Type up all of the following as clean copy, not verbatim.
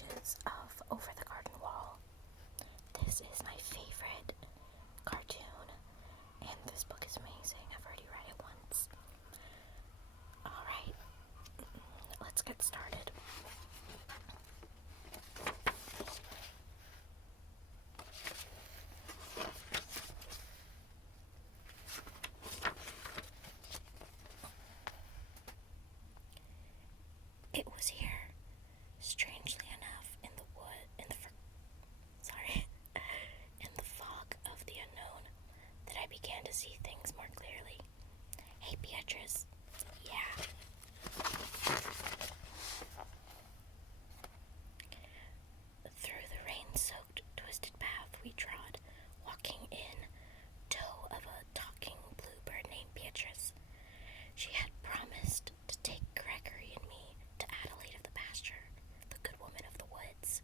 pages of Over the Garden Wall. This is my favorite cartoon, and this book is amazing. I've already read it once. Alright, let's get started. It was here, strangely enough, in the fog of the unknown, that I began to see things more clearly. Hey, Beatrice. Yeah. Through the rain-soaked, twisted path we trod, walking in tow of a talking bluebird named Beatrice. She had promised to take Gregory and me to Adelaide of the pasture, the good woman of the woods,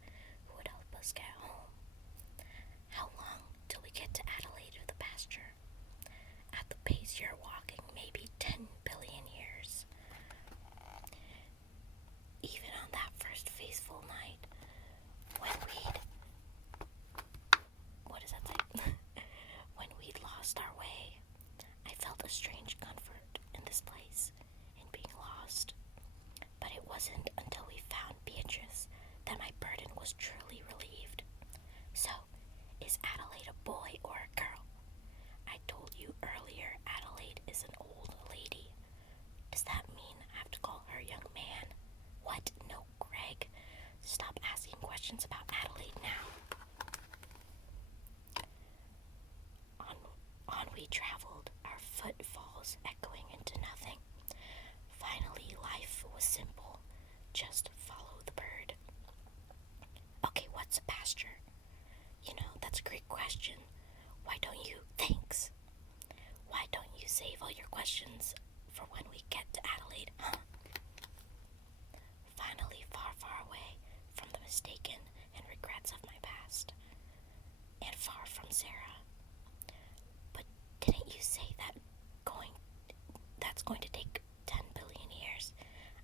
who would help us get home. How long till we get to Adelaide of the pasture? At the pace you're walking, maybe 10 billion years. Even on that first faithful night, when we'd lost our way, I felt a strange comfort in this place, in being lost. But it wasn't until we found Beatrice that my burden was truly relieved. So, is Adelaide a boy or a girl? I told you earlier Adelaide is an old lady. Does that mean I have to call her young man? What? No, Greg. Stop asking questions about Adelaide now. On we traveled, our footfalls echoing into nothing. Finally, life was simple. Just follow the bird. Okay, what's a pasture? That's a great question. Why don't you? Thanks. Why don't you save all your questions for when we get to Adelaide, huh? Finally, far, far away from the mistaken and regrets of my past. And far from Sarah. But didn't you say that's going to take 10 billion years?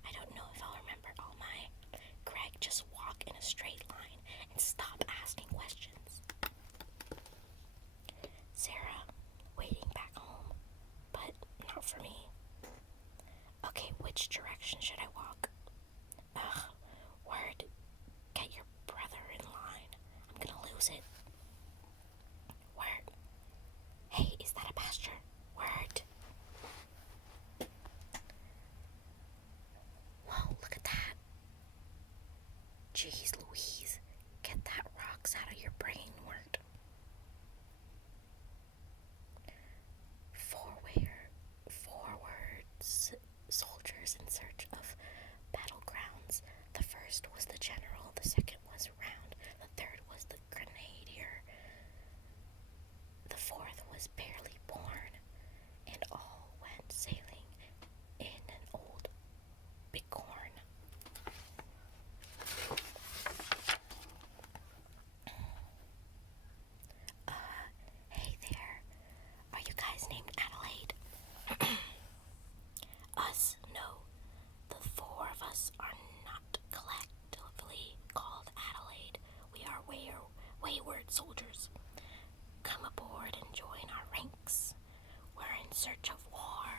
I don't know if I'll remember all my. Greg, just walk in a straight line and stop asking questions. Sarah, waiting back home, but not for me. Okay, which direction should I walk? Ugh, word, get your brother in line. I'm gonna lose it. Word. Hey, is that a pasture? Word. Whoa, look at that. Jeez Louise, get that rocks out of your brain, word. Forward soldiers in search of battlegrounds. The first was the general, the second was Round, the third was the grenadier, the fourth was barely born, and all went sailing in an old bighorn. Hey there. Are you guys named Adelaide? Us? No. The four of us are not collectively called Adelaide. We are wayward soldiers. Come aboard and join our ranks. We're in search of war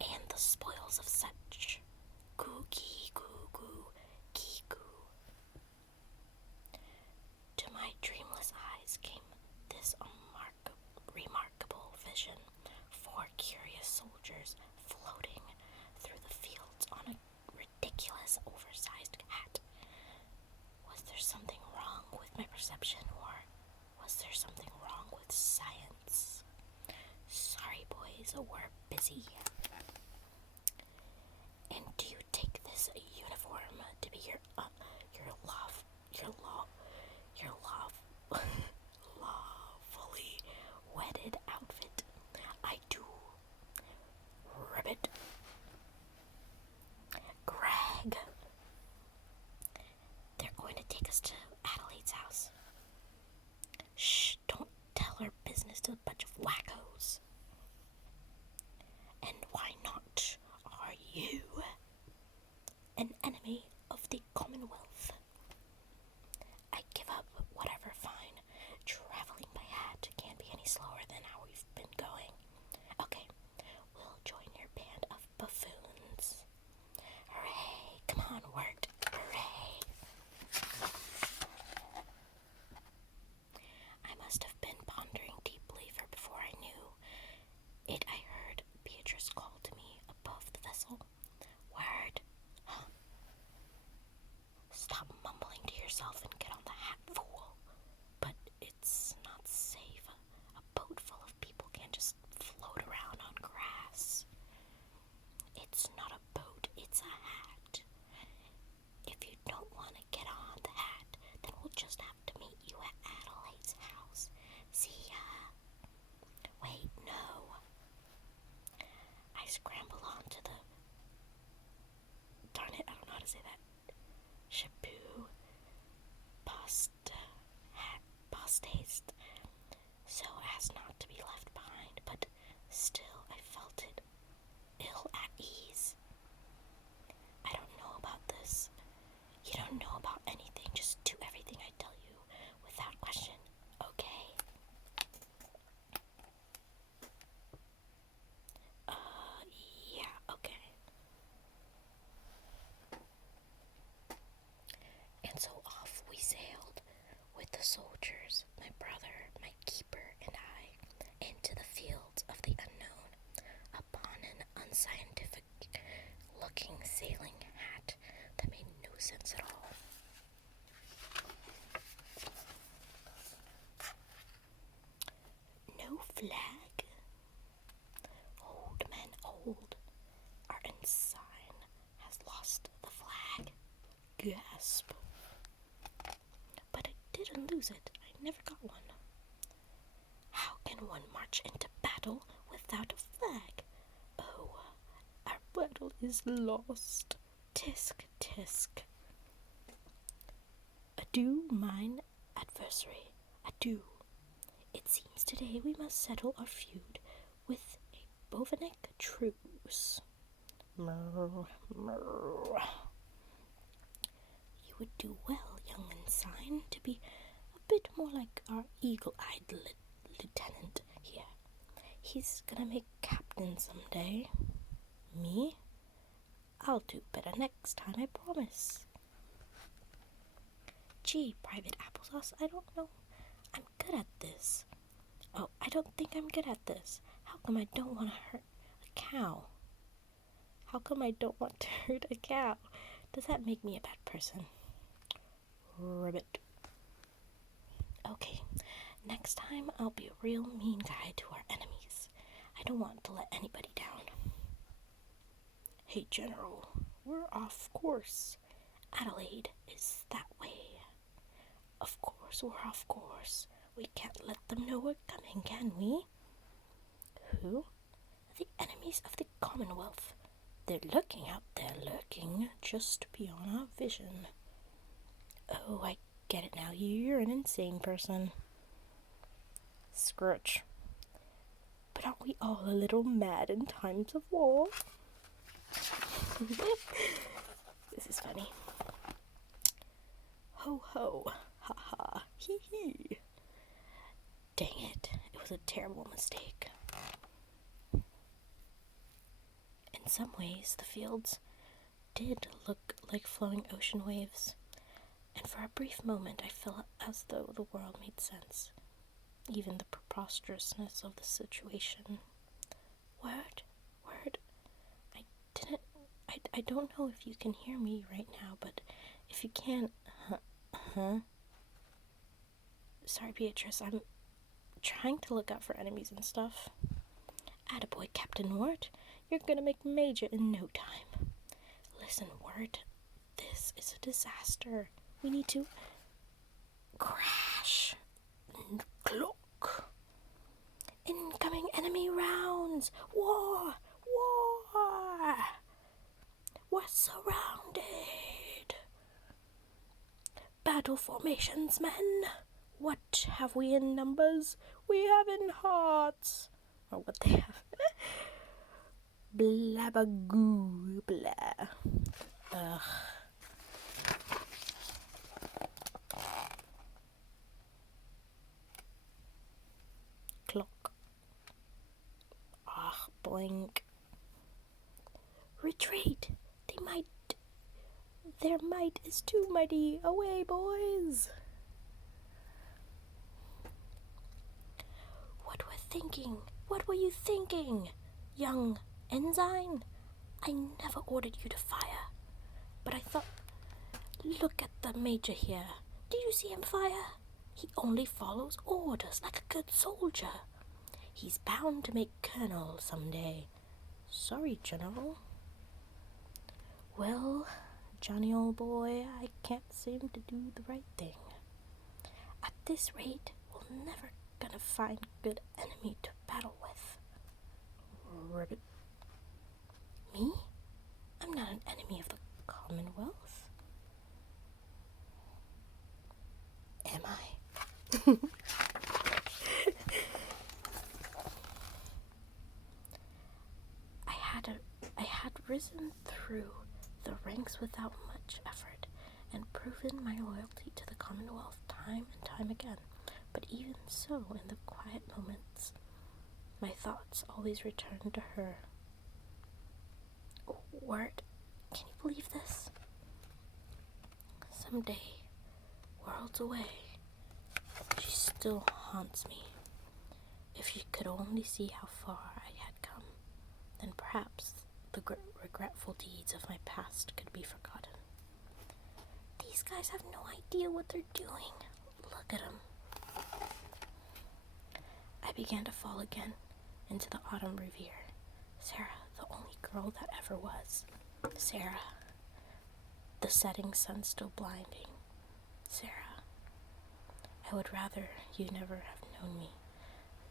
and the spoils of such. Goo gee goo goo gee goo. To my dreamless eyes came this remarkable vision. Four curious soldiers floating through the fields on a ridiculous oversized cat. Was there something wrong with my perception, or was there something wrong with science? Sorry, boys, we're busy. And do you take this uniform to be your lawfully wedded outfit? I do. Ribbit. Greg. They're going to take us to Adelaide's house. Shh, don't tell her business to a bunch of wackos. And why not? Are you an enemy of the Commonwealth? scramble onto the, darn it, I don't know how to say that, Shabu postaste, so as not to be left behind, but still I felt it ill at ease. I don't know about this. You don't know about anything, just do everything I tell you without question, okay? Yeah, okay. And so off we sailed with the soldiers, my brother, my keeper, and I, into the fields of the unknown, upon an unscientific-looking sailing hat that made no sense at all. No flag? Old men old. Our ensign has lost the flag. Gasp. But I didn't lose it. I never got one. How can one march into battle without a flag? Oh, our battle is lost. Tisk, tisk. Adieu, mine adversary. Adieu. It seems today we must settle our feud with a bovinic truce. Murr, murr. You would do well, young ensign, to be a bit more like our eagle-eyed lieutenant here. He's gonna make captain someday. Me? I'll do better next time, I promise. Gee, Private Applesauce, I don't know. I'm good at this. Oh, I don't think I'm good at this. How come I don't want to hurt a cow? How come I don't want to hurt a cow? Does that make me a bad person? Ribbit. Okay, next time I'll be a real mean guy to our enemies. I don't want to let anybody down. Hey, General, we're off course. Adelaide is that way. Of course, we're off course. We can't let them know we're coming, can we? Who? The enemies of the Commonwealth. They're lurking out there, lurking just beyond our vision. Oh, I get it now. You're an insane person. Scrooge. But aren't we all a little mad in times of war? This is funny. Ho ho, ha ha, hee hee. Dang it, it was a terrible mistake. In some ways, the fields did look like flowing ocean waves, and for a brief moment I felt as though the world made sense, even the preposterousness of the situation. Word, I don't know if you can hear me right now, but if you can, Sorry, Beatrice, I'm trying to look out for enemies and stuff. Attaboy, Captain Wirt. You're gonna make major in no time. Listen, Wirt, this is a disaster. We need to crash. Clock. Incoming enemy rounds. War. We're surrounded. Battle formations, men. What have we in numbers? We have in hearts. Or what they have. Blabagoo, blah. Ugh. Clock. Ah, blink. Retreat. Their might is too mighty. Away, boys. What were you thinking, young ensign? I never ordered you to fire, but I thought, look at the major here. Did you see him fire? He only follows orders like a good soldier. He's bound to make colonel someday. Sorry, General. Well, Johnny, old boy, I can't seem to do the right thing. At this rate, we're never gonna find a good enemy to battle with. Ribbit. I had risen through the ranks without much effort and proven my loyalty to the Commonwealth time and time again. But even so, in the quiet moments, my thoughts always returned to her. Word, can you believe this? Someday, worlds away, she still haunts me. If she could only see how far I had come, then perhaps the regretful deeds of my past could be forgotten. These guys have no idea what they're doing. Look at them. I began to fall again into the autumn reverie. Sarah, the only girl that ever was. Sarah, the setting sun still blinding. Sarah, I would rather you never have known me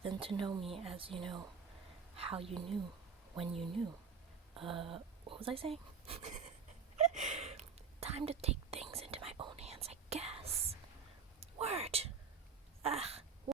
than to know me as you know how you knew when you knew. What was I saying? Time to take